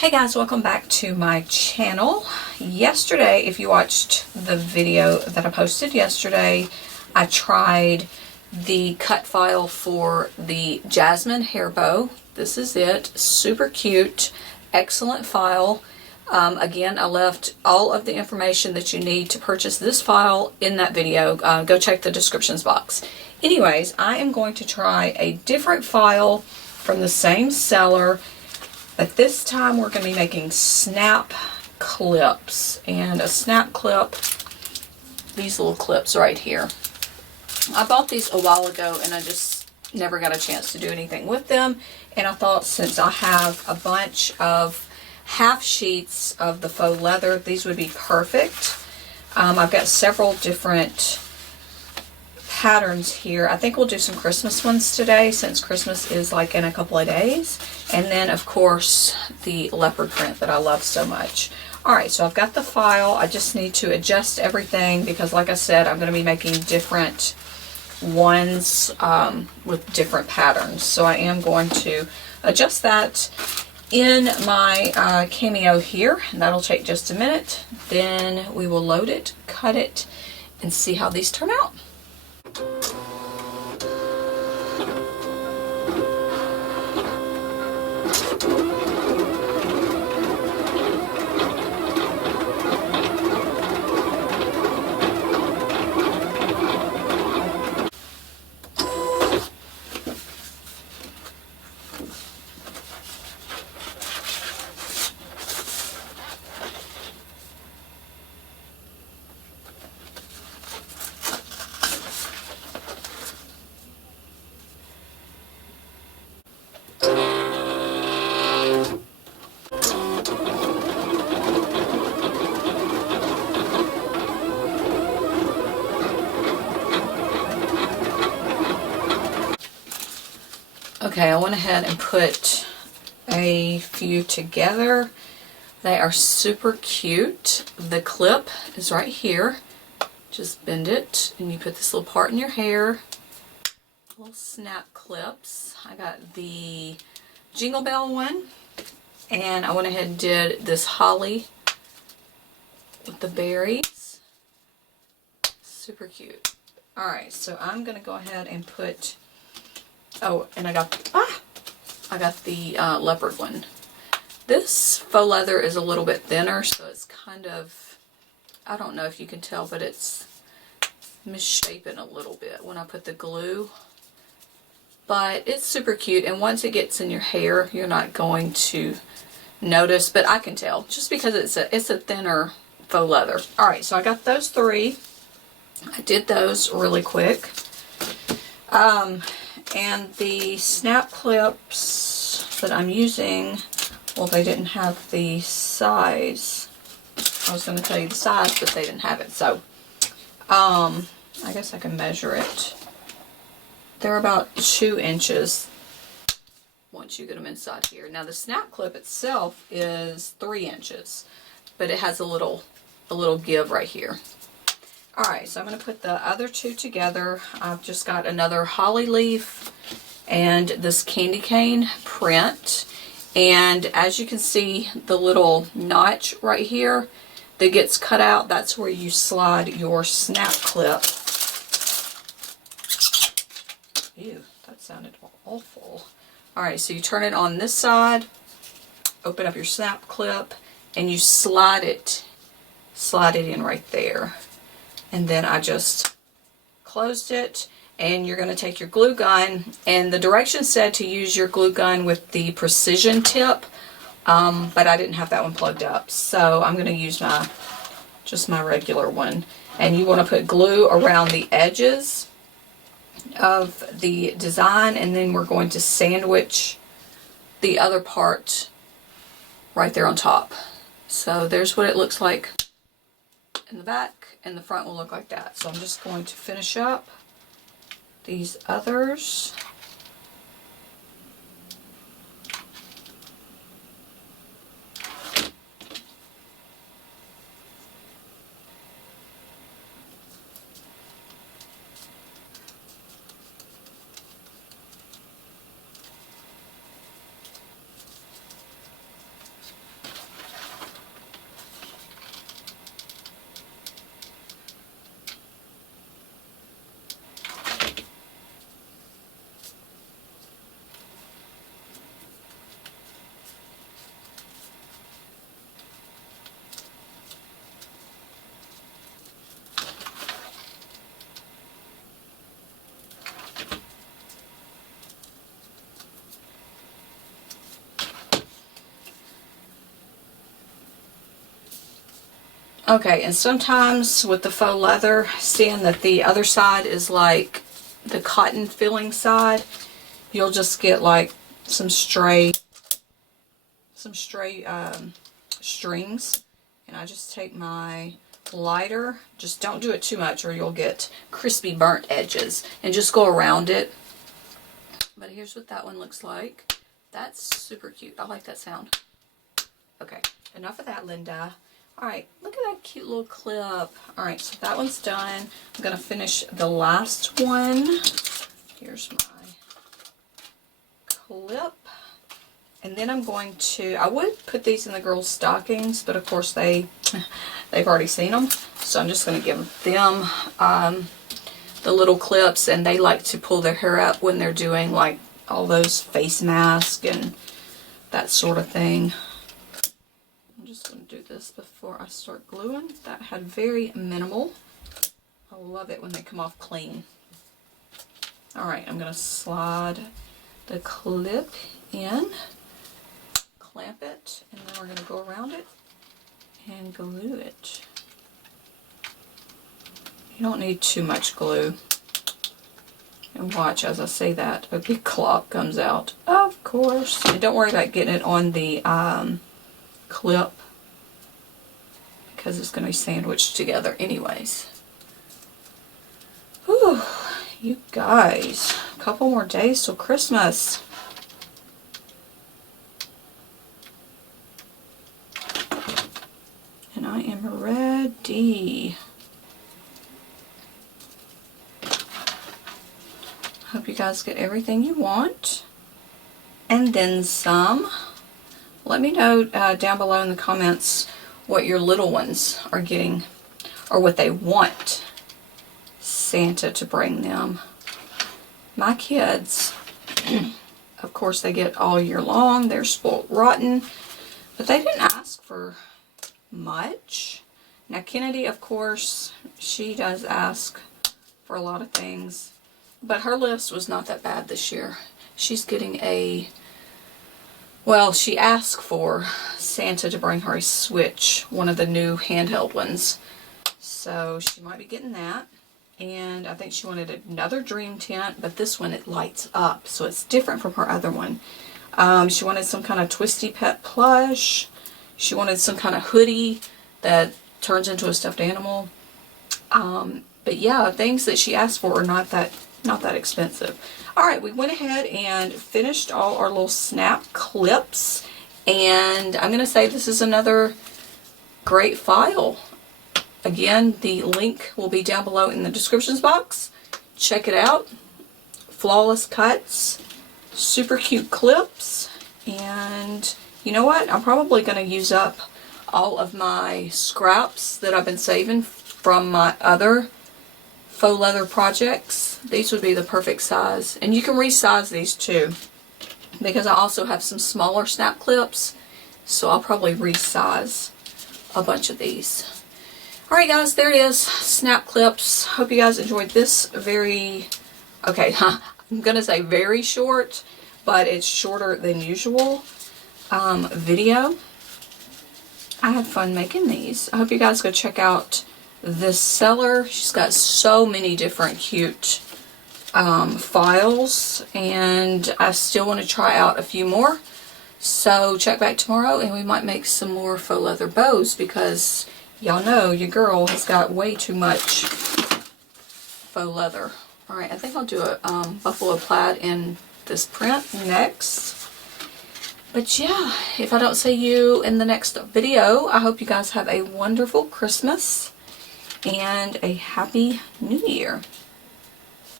Hey guys, welcome back to my channel. Yesterday, if you watched the video that I posted yesterday, I tried the cut file for the Jasmine hair bow. This is it. Super cute. Excellent file. Again, I left all of the information that you need to purchase this file in that video. Go check the descriptions box. Anyways, I am going to try a different file from the same seller. But this time we're going to be making snap clips. And a snap clip, these little clips right here. I bought these a while ago and I just never got a chance to do anything with them. And I thought since I have a bunch of half sheets of the faux leather, these would be perfect. I've got several different patterns here. I think we'll do some Christmas ones today since Christmas is like in a couple of days. And then of course the leopard print that I love so much. Alright, so I've got the file. I just need to adjust everything because like I said, I'm going to be making different ones with different patterns. So I am going to adjust that in my Cameo here. And that'll take just a minute. Then we will load it, cut it, and see how these turn out. Okay, I went ahead and put a few together. They are super cute. The clip is right here. Just bend it and you put this little part in your hair. Little snap clips. I got the Jingle Bell one. And I went ahead and did this holly with the berries. Super cute. Alright, so I'm going to go ahead and put... Oh, and I got the leopard one. This faux leather is a little bit thinner, so it's kind of, I don't know if you can tell, but it's misshapen a little bit when I put the glue. But it's super cute, and once it gets in your hair, you're not going to notice, but I can tell, just because it's a thinner faux leather. Alright, so I got those three. I did those really quick. And the snap clips that I'm using, well, they didn't have the size. I was going to tell you the size, but they didn't have it. So, I guess I can measure it. They're about 2 inches once you get them inside here. Now, the snap clip itself is 3 inches, but it has a little give right here. Alright, so I'm going to put the other two together. I've just got another holly leaf and this candy cane print. And as you can see, the little notch right here that gets cut out, that's where you slide your snap clip. Ew, that sounded awful. Alright, so you turn it on this side, open up your snap clip, and you slide it in right there. And then I just closed it, and you're going to take your glue gun, and the directions said to use your glue gun with the precision tip, but I didn't have that one plugged up, so I'm going to use just my regular one. And you want to put glue around the edges of the design, and then we're going to sandwich the other part right there on top. So there's what it looks like in the back. And the front will look like that. So I'm just going to finish up these others. Okay, and sometimes with the faux leather, seeing that the other side is like the cotton filling side, you'll just get like some stray strings, and I just take my lighter, just don't do it too much or you'll get crispy burnt edges, and just go around it. But here's what that one looks like. That's super cute. I like that sound. Okay, enough of that, Linda. Alright, look at that cute little clip. Alright, so that one's done. I'm going to finish the last one. Here's my clip. And then I'm going to, I would put these in the girls' stockings, but of course they've already seen them. So I'm just going to give them the little clips, and they like to pull their hair up when they're doing like all those face masks and that sort of thing. I'm just going to do this before I start gluing. That had very minimal. I love it when they come off clean. Alright, I'm going to slide the clip in, clamp it, and then we're going to go around it and glue it. You don't need too much glue. And watch, as I say that, a big clop comes out. Of course. And don't worry about getting it on the clip, because it's going to be sandwiched together anyways. Whew, you guys. A couple more days till Christmas. And I am ready. Hope you guys get everything you want, and then some. Let me know down below in the comments what your little ones are getting, or what they want Santa to bring them. My kids, of course, they get all year long. They're spoiled rotten, but they didn't ask for much. Now Kennedy, of course, she does ask for a lot of things. But her list was not that bad this year. She's getting well, she asked for Santa to bring her a Switch, one of the new handheld ones. So she might be getting that. And I think she wanted another dream tent, but this one, it lights up. So it's different from her other one. She wanted some kind of Twisty Pet plush. She wanted some kind of hoodie that turns into a stuffed animal. But yeah, things that she asked for are not that expensive. Alright, we went ahead and finished all our little snap clips, and I'm going to say this is another great file. Again, the link will be down below in the descriptions box. Check it out. Flawless cuts, super cute clips, and you know what? I'm probably going to use up all of my scraps that I've been saving from my other faux leather projects. These would be the perfect size, and you can resize these too, because I also have some smaller snap clips, so I'll probably resize a bunch of these. Alright guys, there it is, snap clips. Hope you guys enjoyed this I'm gonna say very short, but it's shorter than usual video. I had fun making these. I hope you guys go check out this seller. She's got so many different cute files, and I still want to try out a few more. So check back tomorrow and we might make some more faux leather bows, because y'all know your girl has got way too much faux leather. Alright, I think I'll do a buffalo plaid in this print next. But yeah, if I don't see you in the next video, I hope you guys have a wonderful Christmas and a happy New Year.